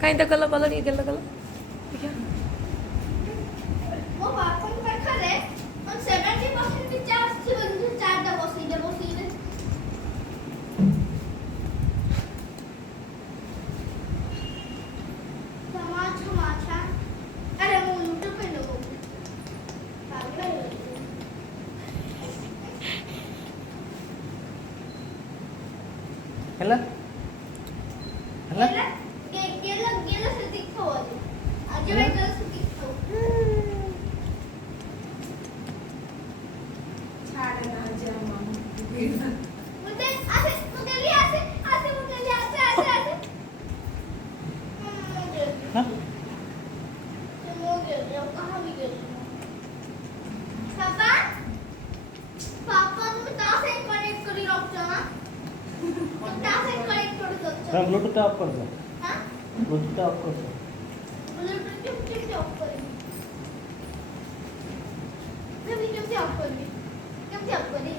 କାହିଁ ତ କଲ କଲ ଟିକେ ଗେଲ କଲ ଦେଖିଆ ମୋ ବାପାଙ୍କ ପାଖରେ 70% ଚାର୍ଜ ଥିବ କିନ୍ତୁ ଚାର୍ଜଟା ବସେଇଲେ ମାଛା ଆରେ ମୁଁ ୟୁଟ୍ୟୁବ पे लोगों ହେଲା ହେଲା गेला से दिखो आज मैं गेला से दिखो छाड़ ना जा मामा मुझे आसे तू गेली आसे वो गेली आसे हां वो गेली कहां भी गेली पापा तुम्ही तासे कनेक्ट करी रखছো ना तासे कनेक्ट करू शकतो हाँ ब्लूटूथ ऑफ कर दो हां ब्लूटूथ ऑफ कर दो ब्लूटूथ कैसे ऑफ करें मैं कैसे ऑफ करें कैसे ऑफ करें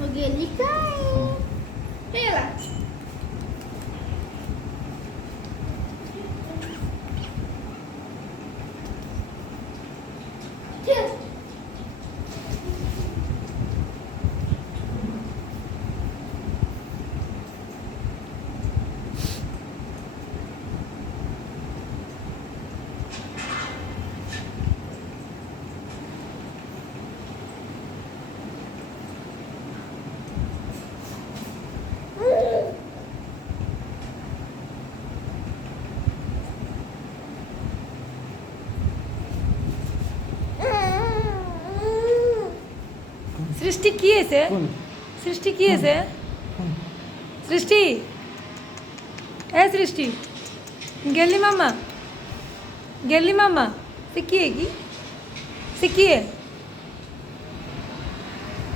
हो गेली काय केला सृष्टि किए से कौन सृष्टि किए से सृष्टि ए सृष्टि गेली मामा सिक्की है की सिक्की है